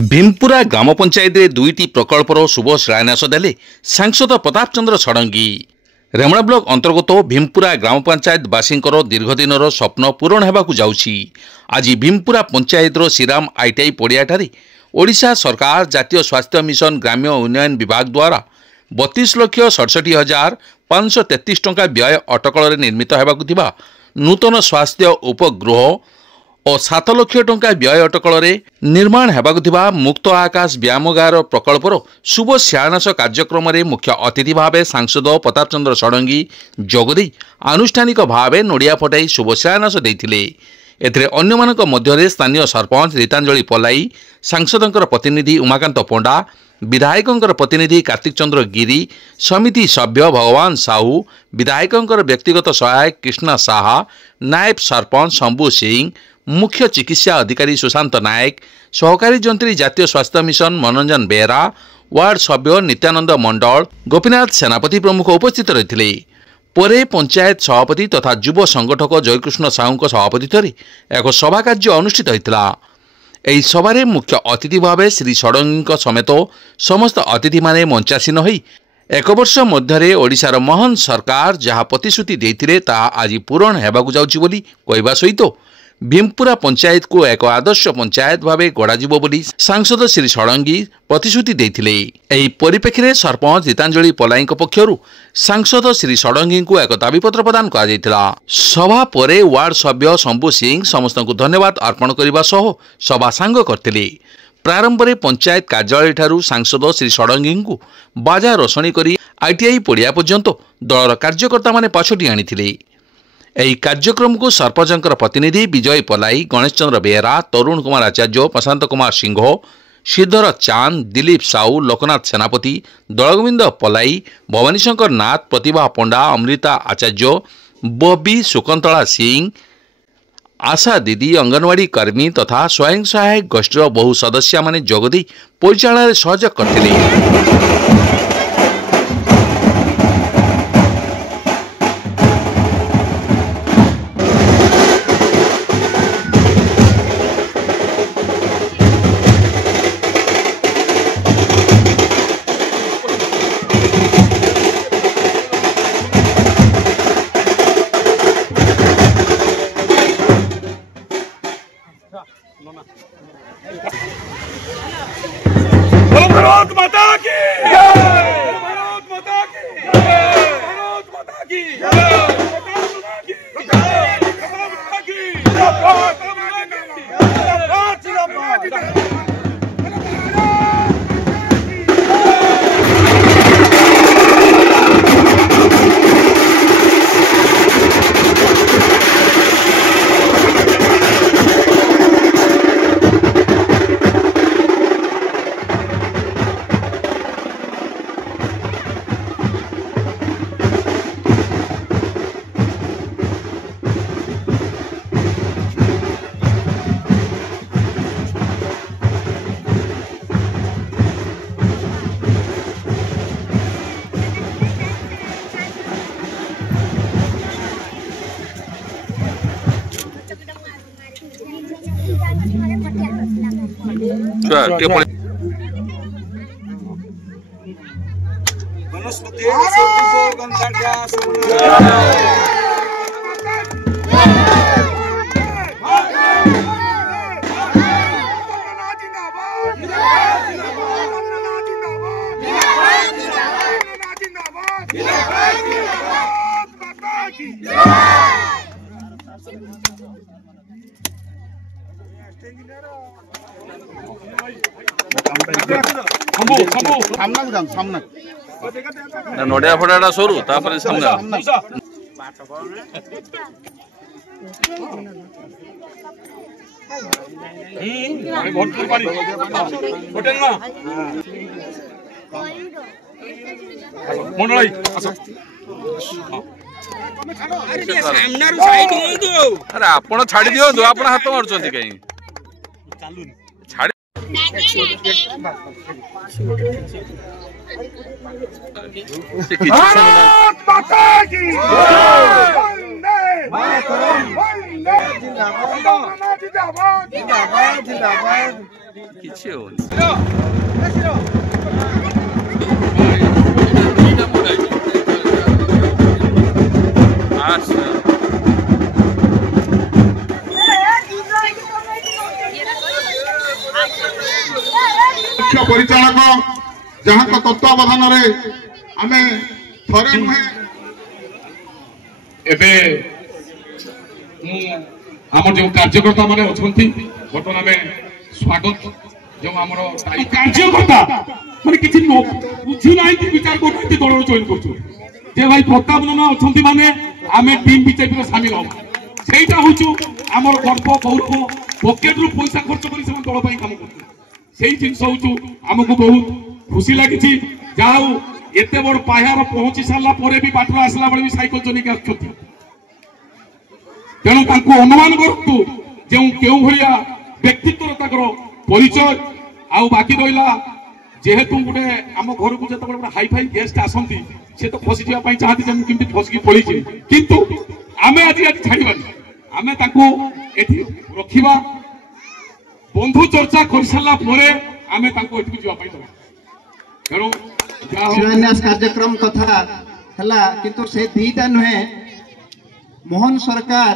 भीमपुरा ग्राम पंचायत रे दुईटी प्रकल्पर शुभ शिलान्यास देले सांसद प्रताप चंद्र षडंगी। रेमणा ब्लॉक अंतर्गत भीमपुरा ग्राम पंचायत बासींकर दीर्घदिनर स्वप्न पूरण हेबाकु जाउछि। आज भीमपुरा पंचायत श्रीराम आईटीआई पड़ियाठारे ओडिशा सरकार जातीय स्वास्थ्य मिशन ग्राम्य उन्नयन विभाग द्वारा 32,67,533 टंका व्यय अटकल निर्मित हेबाकु थिबा नूतन स्वास्थ्य उपगृह और 7 लाख टंका व्यय अटकल निर्माण हेबाकु थिबा मुक्त आकाश व्यायामगार प्रकल्पर शुभ शिलान्यास कार्यक्रम में मुख्य अतिथि भाव सांसद प्रताप चंद्र षडंगी जोगदे आनुष्ठानिक भाव नोडिया फटाई शुभ शिलान्यास देथिले। एथिरे अन्यमानक मध्यरे स्थानीय सरपंच रीतांजलि पलाई, सांसदंकर प्रतिनिधि उमाकांत पंडा, विधायकंकर प्रतिनिधि कार्तिक चंद्र गिरी, समिति सभ्य भगवान साहू, विधायकंकर व्यक्तिगत सहायक कृष्ण साहा, नायब सरपंच शंभू सिंह, मुख्य चिकित्सा अधिकारी सुशांत नायक, सहकारी जंत्री जातीय स्वास्थ्य मिशन मनोरंजन बेहरा, वार्ड सभ्य नित्यानंद मंडल, गोपीनाथ सेनापति प्रमुख उपस्थित रही। परे पंचायत सभापति तथा युव संगठक जयकृष्ण साहू सभापति एक सभा कार्य अनुष्ठित होता। यह सभारे मुख्य अतिथि भाव श्री षडंगी समेत समस्त अतिथि माने मंचासीन होई एक वर्ष मध्य ओडिशार महान सरकार जहाँ प्रतिश्रुति देथिले ताहा आज पूरण हेबाकु जाउछि बोली कहबा सहित भीमपुरा पंचायत को एक आदर्श पंचायत भावे गढ़ाजिबो बोली सांसद श्री षडंगी प्रतिश्रुति देथिले। एही परिप्रेक्षी सरपंच रीतांजलि पलाई पक्षरु सांसद श्री षडंगी को एक दाबीपत्र प्रदान करा जायतिला। सभा परे वार्ड सभ्य शंभू सिंह समस्त को धन्यवाद अर्पण करने सह सभा सांग करथिले। प्रारंभ में पंचायत कार्यालय ठारू सांसद श्री षडंगी को बाजा रोषणी करी आईटीआई पड़िया पर्यंत दलर कार्यकर्ता माने पछोटी आनिथिले। यही कार्यक्रम को सरपंचर प्रतिनिधि विजय पलाई, गणेश चंद्र बेहरा, तरुण कुमार आचार्य, प्रशांत कुमार सिंह, श्रीधर चांद, दिलीप साहू, लोकनाथ सेनापति, दलगोविंद पलाई, भवानी शंकर नाथ, प्रतिभा पंडा, अमृता आचार्य, बबी सुकंतला सिंह, आशा दीदी, अंगनवाड़ी कर्मी तथा स्वयं सहायक गोष्ठीर बहु सदस्य माने जोगदी परिचालन सहयोग करथिले। भारत माता की जय, भारत माता की जय, भारत माता की जय, नोडिया फटाटा सरू तापर सामने अरे आपण छाड़ी दियो आपण हाथ मारचंती कहीं छाड़ी भारत माता की जय, वंदे मातरम। କିଛି ହଉନି। मुख्य परिचालक जहाँ तत्वावधान आम थे नुहे आम जो कार्यकर्ता मैंने अच्छा बर्तमान आम स्वागत जो आम कार्यकर्ता मैंने किसी बुझी ना विचार करना दल जॉइन कर भाई प्रताप नना अच्छा माने आम टीम बीजेपी सामिल हम सेटा हूँ आमर गर्व गौरव पकेट रु पैसा खर्च कर दल काम कर जिनस हूँ आमको बहुत खुशी लगी जहाँ एत बड़ पाहाड़ पहुंची सारा भी बाटर आसला बेले भी सैकल चलिक तेणु अनुमान करूँ जो क्यों भाया व्यक्तित्व परिचय आ बाकी रहा जेहेतु गोटे आम घर को जो गोटे हाई फाई गेस्ट आसती सी तो फसी जावाई चाहती कमी फसिकी पड़ी किंतु आम आज छाड़बानी आम रखा बंधु चर्चा कर सारा आम तेणु शिलान्यास कार्यक्रम कथा हला किंतु से दीटा नुहे मोहन सरकार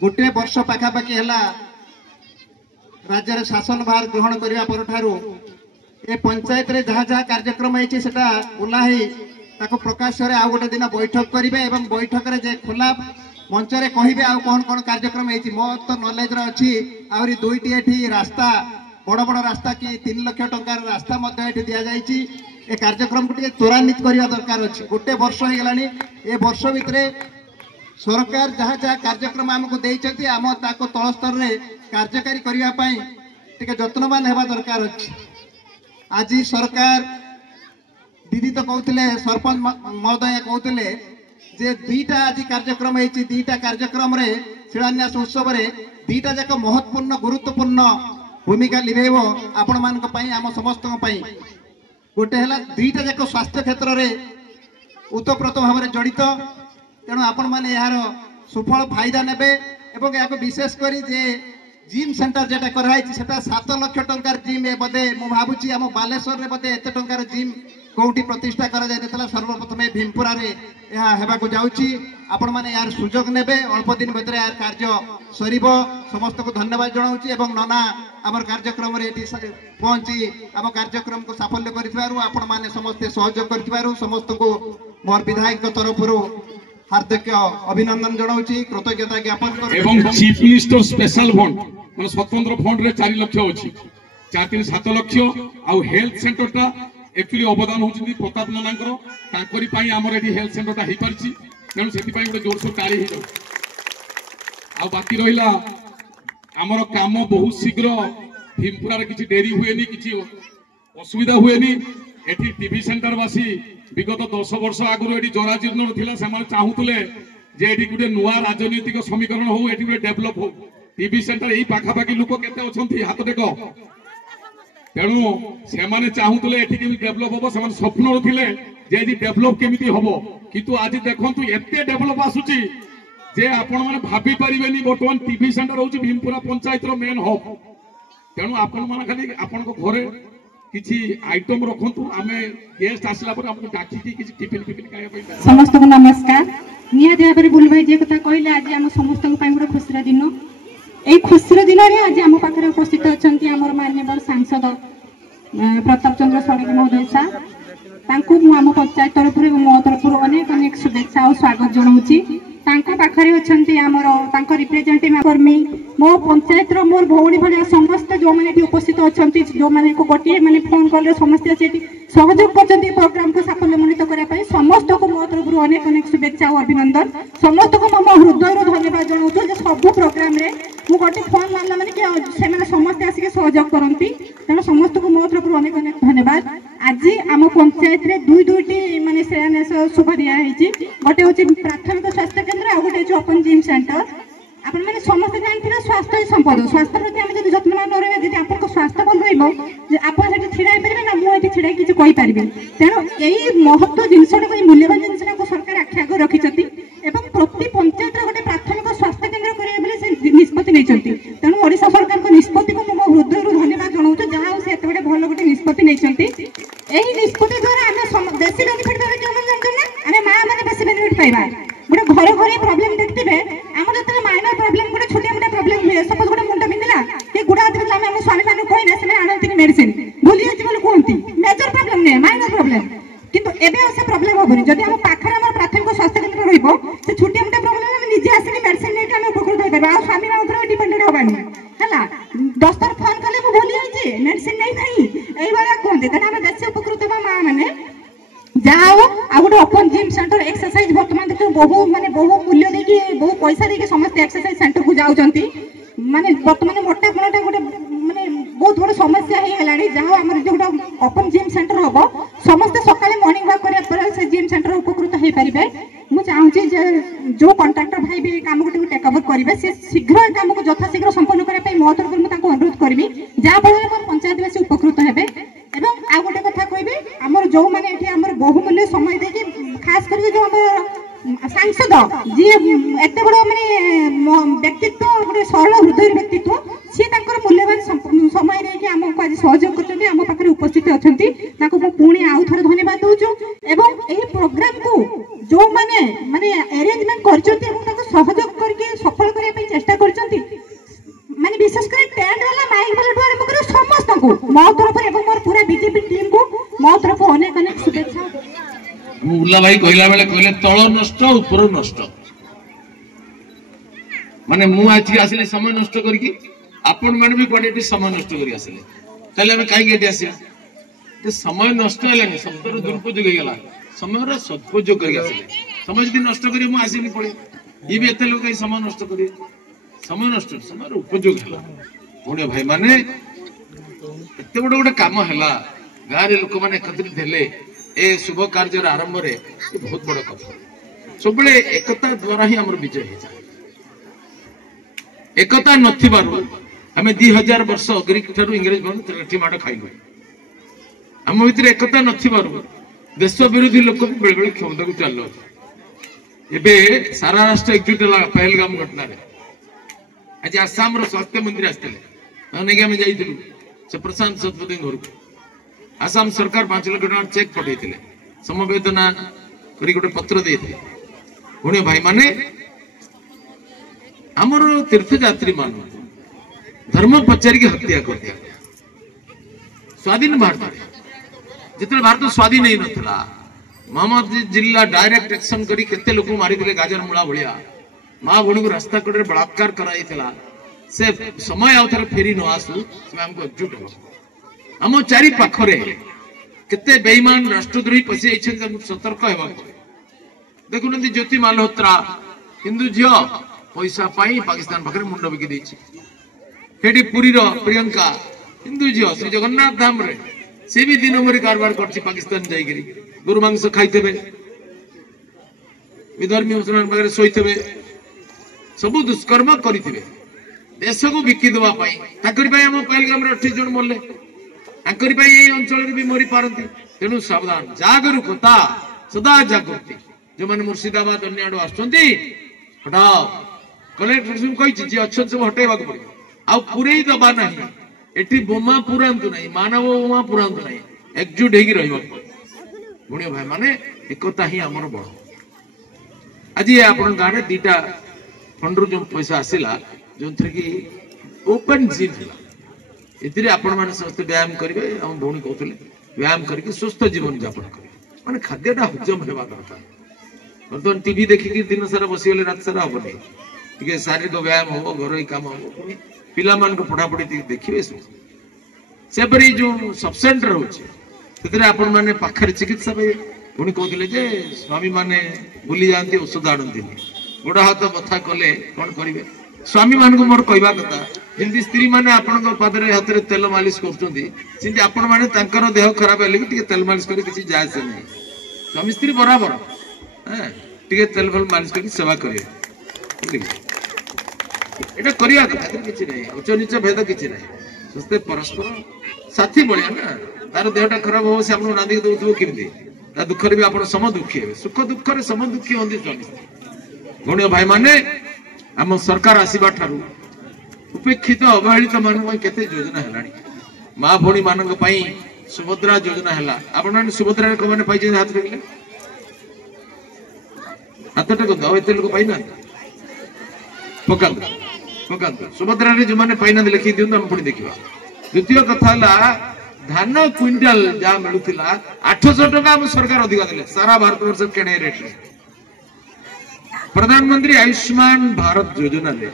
गोटे वर्ष पाखापाखि हला राज्य शासन भार ग्रहण करने पर ए पंचायत रे जहाँ जहाँ कार्यक्रम है ओल्लाही प्रकाश आउ गोटे दिन बैठक करेंगे और बैठक रे जे खोला मंच रे कहिबे आ कौन कौन कार्यक्रम है मो तो नॉलेज रे अच्छी आहरी दुईटी एठी रास्ता बड़ बड़ रास्ता कि 3 लाख टंकार रास्ता मध्य एठी दिया जायछि ए कार्यक्रम को टिके त्वरान्वित करिया दरकार अछि गोटे वर्ष हो गलानी ए वर्ष भितरे सरकार जहाँ जहाँ कार्यक्रम आमको देइछथि आम ताको तळ स्तर रे कार्यकारी करिया पई टिके यत्नवान हेबा दरकार अछि आज सरकार दीदी तो कहते सरपंच महोदय कहते जे दुईटा आज कार्यक्रम है दुईटा कार्यक्रम रे शिलान्यास उत्सव रे दुईटा जाक महत्वपूर्ण गुरुत्वपूर्ण भूमिका लिभेब आपण मान आम समस्त गोटे है दुईटा जाक स्वास्थ्य क्षेत्र में उतप्रोत भाव में जड़ित तेणु आपण मैंने यार सुफल फायदा नेबे एवं या विशेष करी जे जिम सेंटर जेटा कराई 7 लाख टंकार जिम बोधे मु भावुची आम बालेश्वर रे बोधे एते टंकार जिम कौटी प्रतिष्ठा करा जायतिला सर्वप्रथमे भीमपुरा रे यहा हेबा को जाउची आपण माने यार सुजोग नेबे अल्प दिन भीतर यार कार्य सरीबो समस्त को धन्यवाद जणाउची एवं नना हमर कार्यक्रम रे एटी पहुंची हम कार्यक्रम को साफल्य करितबारु आपण माने समस्त सहयोग करितबारु समस्त को मोर विधायक तरफ हार्दिक अभिनंदन जणाउची कृतज्ञता ज्ञापन कर एवं चीफ मिनिस्टर स्पेशल फंड माने स्वतंत्र फंड रे 4 लाख अछि 7 लाख आ हेल्थ सेंटर ता एक्चुअली अवदान होउछि प्रताप ननांकर तांकरी पई हमर एठी हेल्थ सेंटर ता हि परछि तेणु सेति पई गोटे जोरसोर ताली हि जाउ आ बाकी रहिला हमर काम बहुत शीघ्र भीमपुरा रे किछि देरी हुएनी किछि असुविधा हुएनी एठी टीवी सेंटर वासी विगत 10 वर्ष आगु एठी जराजीर्ण थिला सेमान चाहुतले जे एठी गोटे नुवा राजनीतिक समीकरण हो एठी गोटे डेवलप हो टीवी सेंटर एही पाखा पाखी लोक केते अछंती हाथ देखो तेणु से चाहूले एटी डेभलप हम से स्वप्न थे जे डेभलप केमी हम किंतु आज देखु एत डेभलप आसूची जे आपण मैंने भाभी पारे बर्तमान टीवी सेंटर हूँ भीमपुरा पंचायत मेन हब तेणु आपण मैंने खाली आपण घरे किसी आइटम रखु आम गेस्ट आसला डाकी टिफिन फिफिन खाया समस्त को नमस्कार निहाती भाव में बुल भाई जे कथा कहले आज आम समस्त गोटे खुशी दिन এই খুশির দিনের আজ আম পাখে উপস্থিত অনেক আমার মাননীয় সাংসদ প্রতাপ চন্দ্র ষড়ঙ্গী মহোদয় স্যার তাঁকু মু আম পঞ্চায়েত তরফ মো তরফ অনেক অনেক শুভেচ্ছা ও স্বাগত জনাওছি पाखे अच्छा रिप्रेजेंटेटिव कर्मी मो पंचायत मोर भौणी भाया समस्त जो मैंने उपस्थित अच्छा जो मैंने गोटे मैंने फोन कॉल समस्त सहयोग कर प्रोग्राम को साफल्यमंडित करने समस्त को मो तरफ अनेक अनेक शुभेच्छा और अभिनंदन समस्त को मो हृदय धन्यवाद जनाऊँ सब प्रोग्राम रे मु गोटे फोन मारला मैंने कि समस्त आसिक सहयोग करती तेणु समस्त को मो तरफ अनेक अनेक धन्यवाद। आज आम पंचायत रे दुईटी माने शिलान्यास शुभ दिखाई गोटे हूँ प्राथमिक स्वास्थ्य केन्द्र आ गोटे ओपन जिम सेंटर आपण मैंने समस्त जानते स्वास्थ्य संपद स्वास्थ्य प्रति आम जो जत्नवान रहा आप स्वास्थ्य भल रही छिड़ा पारे ना मुझे छिड़ा किसी कहीपरि तेणु यही महत्व जिनसा मूल्यवान जिनसा सरकार आखि आगे रखिंट प्रति पंचायत गोटे प्राथमिक ନେଇଛନ୍ତି ଏହି ନିଷ୍ପତ୍ତି ଦ୍ୱାରା ଆମେ ବେଶୀ ବେନିଫିଟ୍ ପାଇବା କେଉଁମାନେ ଜାଣିଛୁ ନା ଆମେ ମା ମାନେ ବେଶୀ ବେନିଫିଟ୍ ପାଇବା ଗୋଟେ ଘରେ ଘରେ ପ୍ରୋବ୍ଲେମ ଦେଖିଥିବେ ଆମର ଯେତେବେଳେ ମାଇନର ପ୍ରୋବ୍ଲେମ ଗୋଟେ ଛୋଟିଆ ମୋଟା ପ୍ରୋବ୍ଲେମ ହୁଏ ସପୋଜ ଗୋଟେ ମୁଣ୍ଡ ବିନ୍ଧିଲା କି ଗୋଡ଼ ହାତ ବିନ୍ଧିଲା ଆମେ ଆମ ସ୍ୱାମୀ ମାନଙ୍କୁ କହିଲେ ସେମାନେ ଆଣନ୍ତିନି ମେଡିସିନ ଭୁଲି ଯାଇଛି ବୋଲି କୁହନ୍ତି ମେଜର ପ୍ରୋବ୍ଲେମ ନୁହେଁ ମାଇନର ପ୍ରୋବ୍ଲେମ କିନ୍ତୁ ଏବେ ଆଉ ସେ ପ୍ରୋବ୍ଲେମ ହବନି ଯଦି ଆମ ପାଖରେ ଆମର ପ୍ରାଥମିକ ସ୍ୱାସ୍ଥ୍ୟ କେନ୍ଦ୍ର ରହିବ ସେ ଛୋଟିଆ ମୋଟା ପ୍ରୋବ୍ଲେମ ଆମେ ନିଜେ ଆସିକି ମେଡିସିନ ନେଇକି ଆମେ ଉପକୃତ ହେଇପାରିବା ଆଉ ସ୍ୱାମୀ ଉପରେ ଡିପେଣ୍ଡେଣ୍ଟ ହବାନି ହେଲା 10 ଥର ଫୋନ କଲେ ମୁଁ ଭୁଲି ଯାଇଛି ମେଡିସିନ ନେଇ ନାହିଁ এইভাবে କୁହନ୍ତି ତେଣୁ ଆମେ ବେଶୀ ଉପକୃତ ହେବା ମା ମାନେ ଯାହା ହଉ ଆଉ ଗୋଟେ ଓପନ ଜିମ୍ ସେଣ୍ଟର ଏକ୍ସରସାଇଜ ବର୍ତ୍ତମାନ ଦେଖୁ ବହୁ ମୂଲ୍ୟ ଦେଇକି ବହୁ ପଇସା ଦେଇକି ସମସ୍ତେ ଏକ୍ସରସାଇଜ ସେଣ୍ଟରକୁ ଯାଉଛନ୍ତି ମାନେ ବର୍ତ୍ତମାନ ମୋଟାପଣଟା ଗୋଟେ ମାନେ ବହୁତ ବଡ଼ ସମସ୍ୟା ହେଇଗଲାଣି ଯାହା ଆମର ଯୋଉଟା ଓପନ ଜିମ୍ ସେଣ୍ଟର ହବ ସମସ୍ତେ ସକାଳେ ମର୍ଣ୍ଣିଂ ୱାକ୍ କରିବା ପରେ ସେ ଜିମ୍ ସେଣ୍ଟର ଉପକୃତ ହେଇପାରିବେ ମୁଁ ଚାହୁଁଛି ଯେ ଯୋଉ କଣ୍ଟ୍ରାକ୍ଟର ଭାଇ ବି କାମକୁ ଟେକ୍ ଓଭର କରିବେ ସେ ଶୀଘ୍ର ଏ କାମକୁ ଯଥାଶୀଘ୍ର ସମ୍ପନ୍ନ କରିବା ପାଇଁ ମୋ ତରଫରୁ ମୁଁ ତାଙ୍କୁ ଅନୁରୋଧ କରିବି ଯାହାଫଳରେ ମୋର ପଞ୍ଚାୟତବାସୀ ଉପକୃତ ହେବେ ଏବଂ ଆଉ ଗୋଟେ କଥା କହିବି ଆମର ଯୋଉମାନେ ଏଠି ଆମର ବହୁମୂଲ୍ୟ ସମୟ ଦେଇକି ଖାସ କରିକି ଯୋଉ ଆମର ସାଂସଦ ଯିଏ ଏତେ ବଡ଼ ମାନେ ବ୍ୟକ୍ତିତ୍ୱ ଗୋଟେ ସରଳ ହୃଦୟର ବ୍ୟକ୍ତିତ୍ୱ ସିଏ ତାଙ୍କର ମୂଲ୍ୟବାନ ସମୟ ଦେଇକି ଆମକୁ ଆଜି ସହଯୋଗ କରୁଛନ୍ତି ଆମ ପାଖରେ ଉପସ୍ଥିତ ଅଛନ୍ତି ତାଙ୍କୁ ମୁଁ ପୁଣି ଆଉ ଥରେ ଧନ୍ୟବାଦ ଦଉଛୁ ଏବଂ ଏହି ପ୍ରୋଗ୍ରାମକୁ ଯୋଉମାନେ ମାନେ ଆରେଞ୍ଜମେଣ୍ଟ କରିଛନ୍ତି ଏବଂ ତାଙ୍କୁ ସହଯୋଗ କରିକି ସଫଳ କରିବା ପାଇଁ ଚେଷ୍ଟା କରିଛନ୍ତି ମାନେ ବିଶେଷ କରି ଟେଣ୍ଟ वाला ମାଇକ ବାଲାଠୁ ଆରମ୍ଭ କରି ସମସ୍ତଙ୍କୁ ମୋ ତରଫରୁ ଏବଂ ମୋର ପୁରା ବିଜେପି ଟିମକୁ ମୋ ତରଫରୁ ଅନେକ ଅନେକ ଶୁଭେଚ୍ଛା उल्ला भाई कहला बेले कहले तल नष्ट ऊपर नष्ट माने मु आज आसिले समय नष्ट करके आपण माने भी क्वालिटी समय नष्ट करी आसिले तले हम काई गेट आसिया ते समय नष्ट हलानी सत्तर दुरुपयोग हो गेला समय रो सदुपयोग करी आसिले समय जदी नष्ट करी मु आसिनी पड़े ये भी एते लोग समय नष्ट करी समय नष्ट समय रो उपयोग हला ओडे भाई माने एते बड़ बड़ काम हला गारे लोक माने एकत्रित हेले ए शुभ कार्य आरंभ रे बहुत बड़ कथा सब एकता द्वारा ही आम विजय हो जाए एकता नथिबारु आमे 2000 वर्ष अग्री ठारू इंग्रेज मान लाठी माड़ खाइलु आम भीतर एकता नथिबारु देश विरोधी लोक बेले बेले क्षमता को चल एबे सारा राष्ट्र एकजुट हला पहलगाम घटना रे आज आसाम रो स्वास्थ्य मंत्री आस्तेले माने के हम जाइथिलु से प्रशांत सतपति घर को आसाम सरकार 5 लाख टका चेक पठेइथिले समवेदना करी गोटे पत्र देइथिले पुणे भाई माने हमर तीर्थयात्री मान धर्म पचारी की हत्या कर दिया स्वाधीन भारत जितने भारत स्वाधीन नहीं नथला मोहम्मद जिल्ला डायरेक्ट एक्शन करी केते लोक मारी दिले गाजर मुळा भलिया मां भणी को रास्ता कड़े बलात्कार कराइथिला से समय आउथर फेरी न आसु से हमको एकजुट हो आम चारि पाखरे केते बेईमान राष्ट्रद्रोही पसी आइछन सतर्क हेबा देखुनंती ज्योति मालहोत्रा हिंदू झियो पैसा पाई पाकिस्तान पाखरे मुंड बिकी देछि हेडी पुरी रो प्रियंका हिंदू झियो श्री जगन्नाथ धाम रे से भी दिन भरी कारबार करछि पाकिस्तान जाइगिरी गुरु मांस खाइतेबे विधर्मी मुसलमान पाखरे सोइतेबे सबु दुष्कर्म करिथिबे देश को बिकी देवा पाई ताकरि पाई हम पहलगाम रे 28 जन मरले ताकरि पाई ए अंचल रे भी मरि पारंती तेनु सावधान जागरूकता सदा जागृति जो माने मुर्शिदाबाद अन्य आडो आछंती हटाओ कलेक्टर सुन कहिछि जे अछन सब हटेबा को पड़े आ पुरेई दबा नाही एठी बोमा पुरांतु नाही मानव बोमा पुरांतु नाही एकजुट हेगी रहबा गुणिया भाई माने एकता ही हमर बड़ आज आपन गाने दीटा फंड जो पैसा आसिला जो थरे की ओपन जिम एतिरे आपण माने समस्त व्यायाम करिवे हम भौणी कहथले व्यायाम करके सुस्थ जीवन यापन करिवे माने खाद्यटा हजम हेबा दरकार बर्तमान टीवी देखि कि दिन सारा बसी गले रात सारा होबनी ठीक शारीरिक व्यायाम हो घरोई काम हो पिला मान को पढ़ा पढ़ी देखिवे से परी जो सब सेंटर होचे तेरे आपण माने पाखरे चिकित्सा पे पुणी कहते जे स्वामी माने भूली जाती औषध आणती गोड़ हाथ बथा कले कौन करेंगे स्वामी मान को मोर कहवा कथा जमी स्त्री मैंने आपण पाद हाथ में तेल मालिश करते आपण मैंने देह खराब हेल्ले भी तेल मालिश कर जाए से नहीं स्वामी स्त्री बराबर हाँ टे तेल फल मालिश कर सेवा करें ये करवा कथा किसी ना उच्च नीच भेद किसी ना समस्ते परस्पर साथी भाया ना तार देहटा खराब हो से आपको रांधिक दौथो केमी दुख भी आप सम दुखी हे सुख दुख सम दुखी हमें स्वामी गण्य भाई माने आम सरकार आसवा ठारू उपेक्षित अवहेलित मान केते योजना है माँ भौणी मान सुभद्रा योजना है आपण सुभद्रा कौन पाई हाथ टेकिले हाथ टेकत एत लोक पाई पकात पकात सुभद्रा जो मैंने पाई ना लिखी दिखाँ आम पुणी देखा द्वितीय कथा धान क्विंटाल जहाँ मिलूला 800 टका आम सरकार अधिक देले सारा भारत वर्ष केड़े रेट प्रधानमंत्री आयुष्मान भारत योजना रे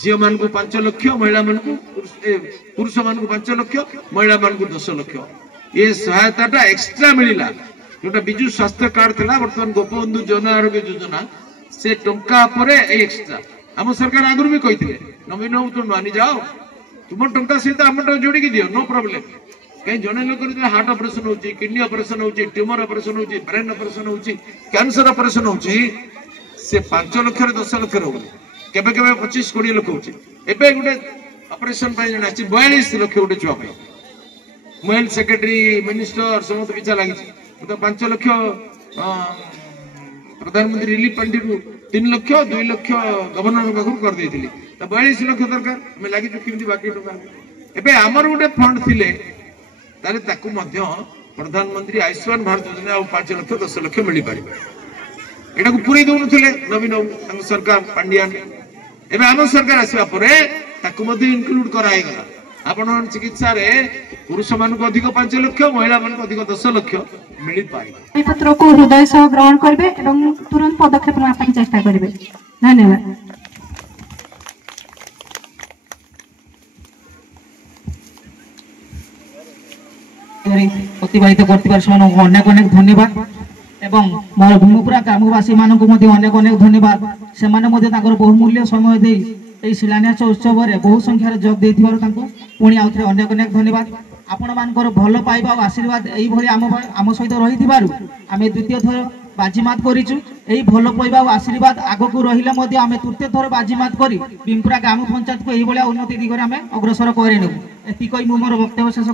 झील मान को 5 लाख महिला मान को पुरुष मान को 5 लाख महिला मान को 10 लाख ये सहायता एक्सट्रा मिलला जोटा बिजु स्वास्थ्य कार्ड था बर्तमान गोपबंधु जन आरोग्य योजना से टंका एक्सट्रा आम सरकार आगुरी भी कही नवीन तुम मानि जाओ तुम टंका सहित आम जोड़ी दियो नो प्रॉब्लम कहीं जड़े लोक हार्ट ऑपरेशन हो किडनी ऑपरेशन हो ट्यूमर ऑपरेशन हो ब्रेन ऑपरेशन हो कैंसर ऑपरेशन हो 5 लाख 10 लाख हो केबे केबे 25-20 लाख होची एबे गुटे ऑपरेशन पाई जणा 42 लाख गुटे छुआ पाई हेल्थ सेक्रेटरी मिनिस्टर समस्त पिछा लागि तो 5 लाख प्रधानमंत्री रिलीफ फंड रु 3 लाख 2 लाख गवर्नर पाखु कर देथिली तो 42 लाख दरकार हमें लागि किमती बाकी टका एबे हमर गुटे फंड थिले ताले ताकू मध्य प्रधानमंत्री आयुष्मान भारत योजना 5 लाख 10 लाख मिली पारिबे एटा को पूरी दोनु थिले नवीन सरकार पांडियान एबे आम सरकार आसवा परे ताकू मध्य इंक्लूड कराई गला आपण चिकित्सा रे पुरुष मान को अधिक 5 लाख महिला मान को अधिक 10 लाख मिली पारिबे पत्र को हृदय सह ग्रहण करबे एवं तुरंत पदक्षेप लेवा ପାଇଁ चेष्टा करबे धन्यवाद अतिबाहित अनेक अनेक धन्यवाद एवं मोर भूमिपुरा ग्रामवासी मानक अनेक अनेक धन्यवाद से बहुमूल्य समय दे शिलान्यास उत्सव में बहु संख्यार जोग देथिबारु पुणी आउ थे अनेक अनेक धन्यवाद आपण मानकर भल पाइबा और आशीर्वाद यही आम सहित रही आम द्वितीय थर बाजीमात करिचु एई भल पाइबा और आशीर्वाद आगकू रहिले आम तृतीय थर बाजीमात करी भीमपुरा ग्राम पंचायत को यही उन्नति दिगरे आम अग्रसर करेनु एति कहि मु मोर वक्तव्य शेष